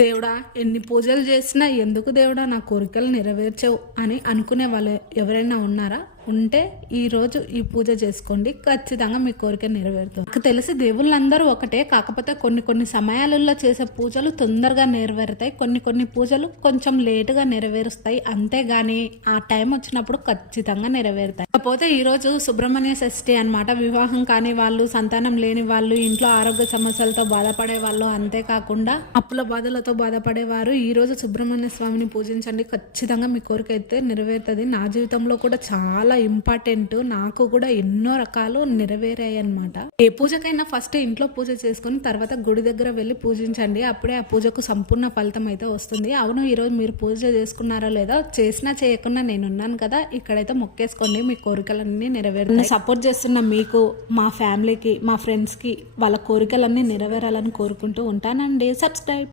దేవుడా ఎన్ని పూజలు చేసినా ఎందుకు దేవుడా నా కోరికలు నెరవేర్చవు అని అనుకునే వాళ్ళు ఎవరైనా ఉన్నారా? ఉంటే ఈరోజు ఈ పూజ చేసుకోండి, ఖచ్చితంగా మీ కోరిక నెరవేరుతుంది. నాకు తెలిసి దేవుళ్ళందరూ ఒకటే, కాకపోతే కొన్ని సమయాలలో చేసే పూజలు తొందరగా నెరవేరుతాయి, కొన్ని పూజలు కొంచెం లేటుగా నెరవేరుస్తాయి. అంతేగాని ఆ టైం వచ్చినప్పుడు ఖచ్చితంగా నెరవేరుతాయి. కాకపోతే ఈరోజు సుబ్రహ్మణ్య షష్ఠి అనమాట. వివాహం కాని వాళ్ళు, సంతానం లేని వాళ్ళు, ఇంట్లో ఆరోగ్య సమస్యలతో బాధపడే వాళ్ళు, అంతేకాకుండా అప్పుల బాధలతో బాధపడేవారు ఈరోజు సుబ్రహ్మణ్య స్వామిని పూజించండి, ఖచ్చితంగా మీ కోరిక అయితే నెరవేరుతుంది. నా జీవితంలో కూడా చాలా ఇంపార్టెంట్, నాకు కూడా ఎన్నో రకాలు నెరవేరాయి అనమాట. ఏ పూజకైనా ఫస్ట్ ఇంట్లో పూజ చేసుకుని తర్వాత గుడి దగ్గర వెళ్ళి పూజించండి, అప్పుడే ఆ పూజకు సంపూర్ణ ఫలితం అయితే వస్తుంది. అవును, ఈరోజు మీరు పూజ చేసుకున్నారో లేదో, చేసినా చేయకుండా నేనున్నాను కదా, ఇక్కడైతే మొక్కేసుకోండి, మీ కోరికలన్నీ నెరవేరుతాయి. సపోర్ట్ చేస్తున్న మీకు, మా ఫ్యామిలీకి, మా ఫ్రెండ్స్కి వాళ్ళ కోరికలన్నీ నెరవేరాలని కోరుకుంటూ ఉంటానండి. సబ్స్క్రైబ్.